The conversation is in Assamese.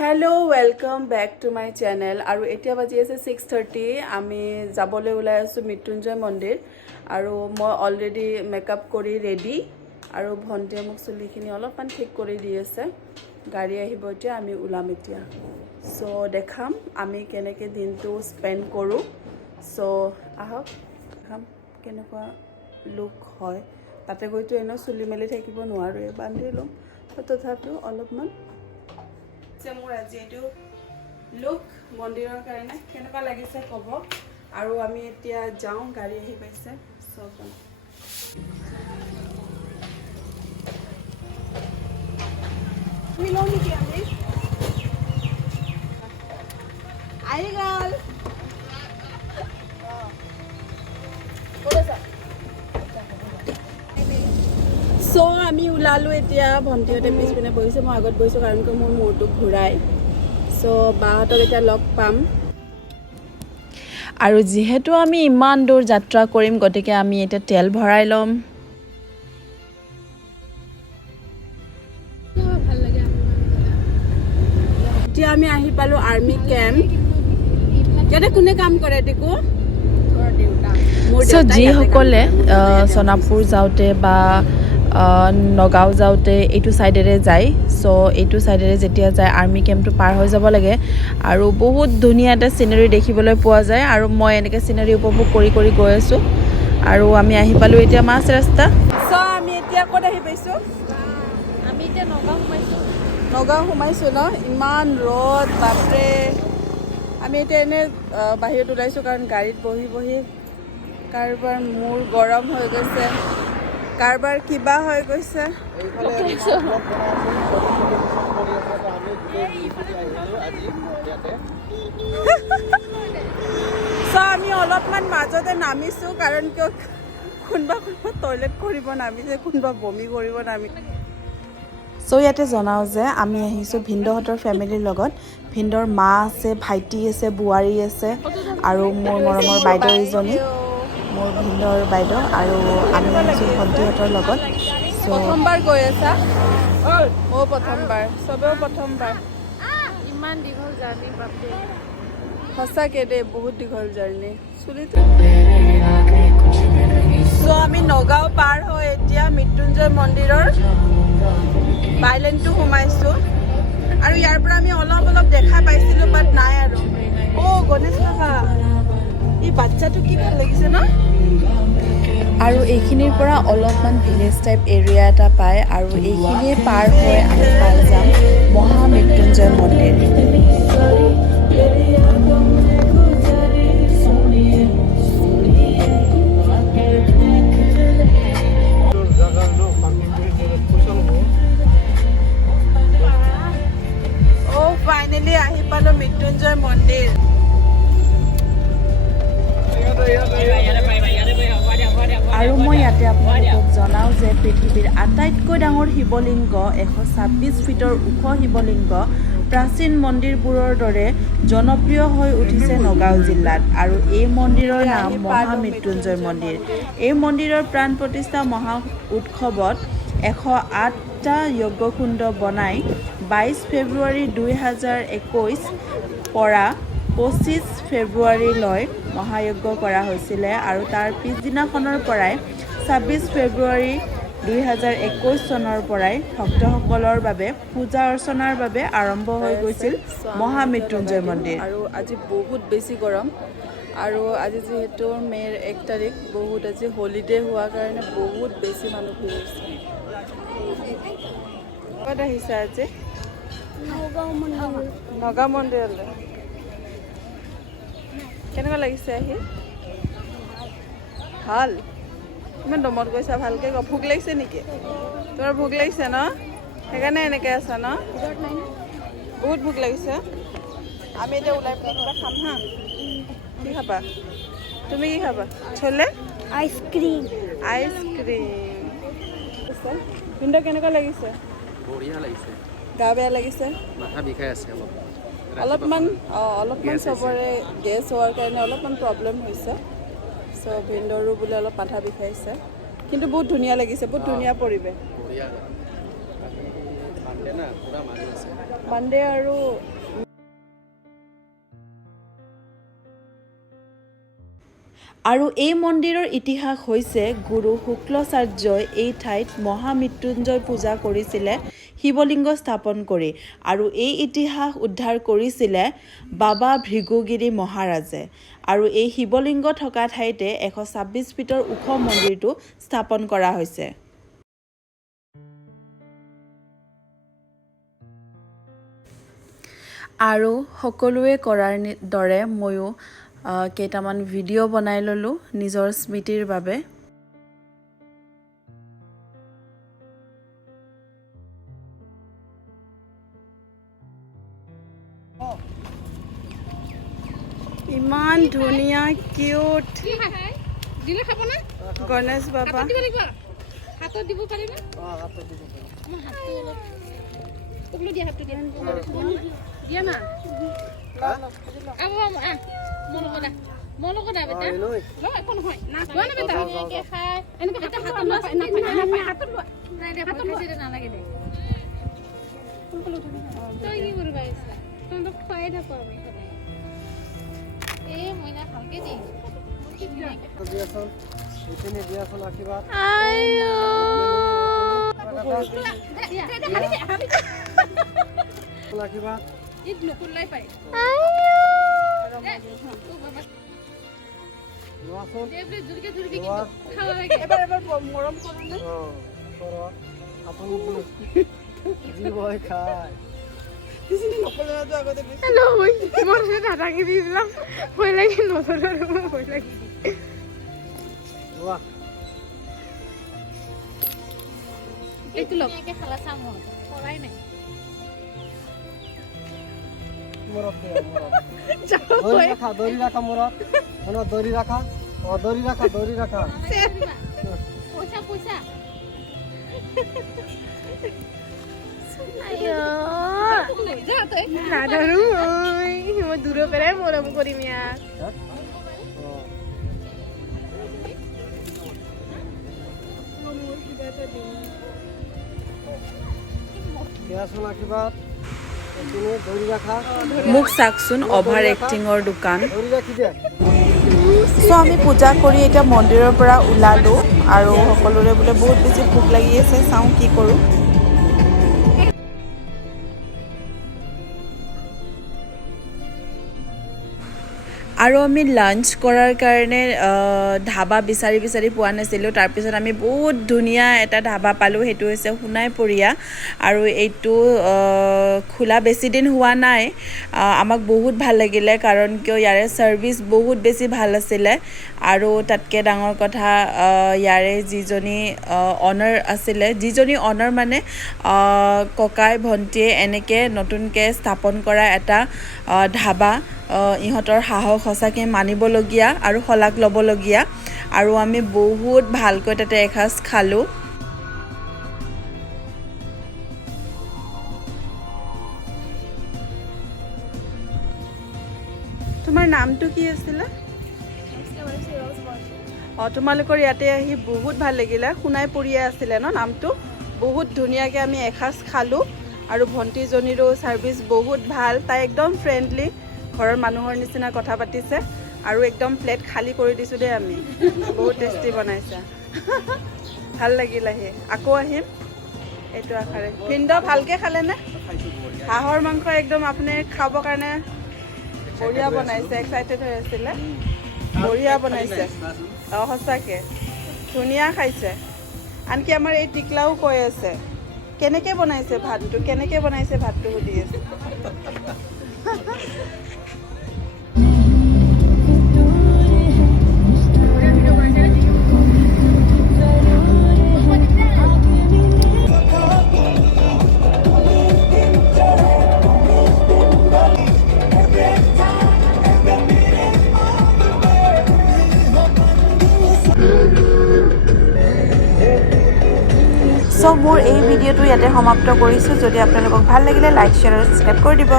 Hello, welcome back to my channel. Aru etia baji ase 6:30 ami jabole ulai asu Mrityunjay mandir aru moi already makeup kori ready aru bhonte mok chuli khini olopan thik kori di ase gari ahibo etia ami ulam etia so dekham ami keneke din to spend koru so ahok dekham kenekwa look hoy tate goi to eno chuli meli thakibo noaru e bandi lom tothapiu olopman মোৰ আজি এইটো লুক মন্দিৰৰ কাৰণে কেনেকুৱা লাগিছে ক'ব আৰু আমি এতিয়া যাওঁ গাড়ী আহি পাইছে সব মিলো নেকি আমি আই গল সো আমি উলালো এতিয়া ভন্টিহতে পিছপিনে বহিছে মই আগত বহিছো কাৰণ কি মোৰ মূৰটো ঘূৰাই সো বাহতক এতিয়া লগ পাম আৰু যেহেতু আমি ইমান দূৰ যাত্ৰা কৰিম গতিকে আমি এটা তেল ভৰাই লম এতিয়া আমি আহি পালো আৰ্মি কেম্প ইয়াতে কোনে কাম কৰে টিকু সো যিসকলে সোনাপুৰ যাওঁতে বা nogaw যাওঁতে এইটো সাইডেৰে যায় সো এইটো সাইডেৰে যেতিয়া যায় আৰ্মি কেম্পটো পাৰ হৈ যাব লাগে আৰু বহুত ধুনীয়া এটা সিনাৰি দেখিবলৈ পোৱা যায় আৰু মই এনেকে সিনাৰি উপভোগ কৰি কৰি গৈ আছো আৰু আমি আহি পালো এতিয়া মাছ ৰাস্তা সো আমি এতিয়া ক'ত আহি পাইছো আমি এতিয়া nogaw সোমাইছো ন ইমান ৰ'দ বাপৰে আমি এতিয়া এনে বাহিৰত ওলাইছো কাৰণ গাড়ীত বহি বহি কাৰবাৰ মূৰ গৰম হৈ গৈছে কাৰবাৰ কিবা হৈ গৈছে আমি অলপমান মাজতে নামিছো কাৰণ কিয় কোনবা টয়লেট কৰিব নামিছে কোনবা বমি কৰিব নামি সো ইয়াতে জনাও যে আমি আহিছো ভিন্দহঁতৰ ফ্যামিলিৰ লগত ভিন্দৰ মা আছে ভাইটি আছে বুৱাৰী আছে আৰু মোৰ মৰমৰ বাইদেউ এজনী মোৰ ভিন্দৰ বাইদেউ আৰু আমি আহিছো ভন্টিহঁতৰ লগত প্ৰথমবাৰ গৈ আছা মই প্ৰথমবাৰ সবেও প্ৰথমবাৰ ইমান দীঘল জাৰ্নি বাপৰে সঁচাকে দে বহুত দীঘল জাৰ্নি সো আমি nogaw পাৰ হৈ এতিয়া মৃত্যুঞ্জয় মন্দিৰৰ বাইলেনটো সোমাইছো আৰু ইয়াৰ পৰা আমি অলপ অলপ দেখা পাইছিলো বাট নাই আৰু গণেশ কাকা এই বাচ্চাটো কি ভাল লাগিছে ন আৰু এইখিনিৰ পৰা অলপমান ভিলেজ টাইপ এৰিয়া এটা পায় আৰু এইখিনিয়ে পাৰ হৈ আমি পাই যাম মহা মৃত্যুঞ্জয় মন্দিৰ ফাইনেলি আহি পালো মৃত্যুঞ্জয় মন্দিৰ আৰু মই ইয়াতে আপোনালোকক জনাও যে পৃথিৱীৰ আটাইতকৈ ডাঙৰ শিৱলিংগ 126 ফিটৰ ওখ শিৱলিংগ প্ৰাচীন মন্দিৰবোৰৰ দৰে জনপ্ৰিয় হৈ উঠিছে nogaw জিলাত আৰু এই মন্দিৰৰ নাম মহা মৃত্যুঞ্জয় মন্দিৰ এই মন্দিৰৰ প্ৰাণ প্ৰতিষ্ঠা মহা উৎসৱত 108টা যজ্ঞকুণ্ড বনাই 22 ফেব্ৰুৱাৰী 2021 পৰা 25 ফেব্ৰুৱাৰীলৈ মহাযজ্ঞ কৰা হৈছিল আৰু তাৰ পিছদিনাখনৰ পৰাই 26 ফেব্ৰুৱাৰী 2021 চনৰ পৰাই ভক্তসকলৰ বাবে পূজা অৰ্চনাৰ বাবে আৰম্ভ হৈ গৈছিল মহা মৃত্যুঞ্জয় মন্দিৰ আৰু আজি বহুত বেছি গৰম আৰু আজি যেহেতু মে'ৰ 1 তাৰিখ বহুত আজি হলিডে হোৱাৰ কাৰণে বহুত বেছি মানুহ ভিৰ হৈছে ক'ত আহিছে আজি nogaw মন্দিৰলৈ কেনেকুৱা লাগিছে আহি ভাল ইমান দমত গৈছা ভালকে ভোক লাগিছে নেকি তোমাৰ ভোক লাগিছে ন সেইকাৰণে এনেকৈ আছা ন বহুত ভোক লাগিছে আমি এতিয়া ওলাই পেলাই কিবা খাম হা কি খাবা তুমি কি খাবা চলে আইসক্রিম ভিন্দা কেনেকুৱা লাগিছে বঢ়িয়া লাগিছে গা বেয়া লাগিছে মাথা বিষাই আছে অলপমান চবৰে গেছ হোৱাৰ কাৰণে অলপমান প্ৰব্লেম হৈছে সো ভিন্দৰো বোলে অলপ মাথা বিষাইছে কিন্তু বহুত ধুনীয়া লাগিছে বহুত ধুনীয়া পৰিৱেশ বঢ়িয়া মানডে আৰু আৰু এই মন্দিৰৰ ইতিহাস হৈছে গুৰু শুক্লাচাৰ্যই এই ঠাইত মহামৃত্যুঞ্জয় পূজা কৰিছিলে শিৱলিংগ স্থাপন কৰি আৰু এই ইতিহাস উদ্ধাৰ কৰিছিলে বাবা ভৃগুগিৰি মহাৰাজে আৰু এই শিৱলিংগ থকা ঠাইতে 126 ফিটৰ ওখ মন্দিৰটো স্থাপন কৰা হৈছে। আৰু সকলোৱে কৰাৰ দৰে ময়ো কেইটামান ভিডিঅ' বনাই ল'লোঁ নিজৰ স্মৃতিৰ বাবে। ইমান ধুনীয়া কিউট দিলে খাব না গণেশ বাবা। দিব লাগিব হাতত দিব পাৰিবা হাতত দিব পাৰিবা আমাৰ হাতটো অলপ তোকলো দিয়া হাতটো দিয়া না আব মলক দা বেটা ল একো নহয় না কোৱা না বেটা একে খাই এনেকে হাতত লোৱা হাতত লোৱা নাই দে হাতত লোৱা নালাগে দে তই কি কৰিবা ইচ্ছা তই তো খুৱাই থাকো আমি সদায় এই মইনা ভালকে দি দিয়াচোন এখানে দিয়াচোন আশীৰ্বাদ আইও আশীৰ্বাদ ঈদ নকুলাই পাই লোৱাচোন দেবলে জুৰকে জুৰকে খাওয়া লাগে এবাৰ মৰম কৰো না কৰক আপুনি জি বয় খায় কিছিনি নকলে না তো আগতে হ্যালো মোর সাথে দাদাকে দিয়ে দিলাম ভয় লাগে নজর ভয় লাগে বাহ একটু লোক কে খালা সামো পড়াই নাই মোরত দে মোরত দড়ি রাখা মোরত মনো দড়ি রাখা ও দড়ি রাখা পয়সা পয়সা আয়ো যা তুই না ধরু ওই মই দূর করে মরম করি মিয়া মোক চাকচোন অভাৰ এক্টিঙৰ দোকান। চ' আমি পূজা কৰি এতিয়া মন্দিৰৰ পৰা ওলালোঁ আৰু সকলোৰে বোলে বহুত বেছি ভোক লাগি আছে, চাওঁ কি কৰোঁ। আৰু আমি লাঞ্চ কৰাৰ কাৰণে ধাবা বিচাৰি পোৱা নাছিলোঁ। তাৰপিছত আমি বহুত ধুনীয়া এটা ধাবা পালোঁ, সেইটো হৈছে সোণাইপৰীয়া আৰু এইটো খোলা বেছি দিন হোৱা নাই। আমাক বহুত ভাল লাগিলে কাৰণ কিয় ইয়াৰে ছাৰ্ভিচ বহুত বেছি ভাল আছিলে আৰু তাতকৈ ডাঙৰ কথা ইয়াৰে যিজনী অনাৰ আছিলে, যিজনী অনাৰ মানে ককাই ভণ্টীয়ে এনেকৈ নতুনকৈ স্থাপন কৰা এটা ধাবা, ইহঁতৰ সাহস সঁচাকৈ মানিবলগীয়া আৰু শলাগ ল'বলগীয়া আৰু আমি বহুত ভালকৈ তাতে এসাঁজ খালোঁ। তোমাৰ নামটো কি আছিলে? তোমালোকৰ ইয়াতে আহি বহুত ভাল লাগিলে। সোণাইপৰীয়া আছিলে ন নামটো? বহুত ধুনীয়াকৈ আমি এসাঁজ খালোঁ আৰু ভণ্টিজনীৰো ছাৰ্ভিচ বহুত ভাল। তাই একদম ফ্ৰেণ্ডলি, ঘৰৰ মানুহৰ নিচিনা কথা পাতিছে আৰু একদম প্লেট খালী কৰি দিছোঁ দেই আমি। বহুত টেষ্টি বনাইছে, ভাল লাগিল আহি। আকৌ আহিম এইটো আশাৰে। ভিন্দ ভালকৈ খালেনে? হাঁহৰ মাংস একদম আপুনি খাবৰ কাৰণে বঢ়িয়া বনাইছে, এক্সাইটেড হৈ আছিলে। বঢ়িয়া বনাইছে, অঁ সঁচাকৈ ধুনীয়া খাইছে। আনকি আমাৰ এই টিকলাও কৈ আছে কেনেকৈ বনাইছে ভাতটো সুধি আছে। চ' মোৰ এই ভিডিঅ'টো ইয়াতে সমাপ্ত কৰিছোঁ। যদি আপোনালোকক ভাল লাগিলে লাইক, শ্বেয়াৰ আৰু ছাবস্ক্ৰাইব কৰি দিব।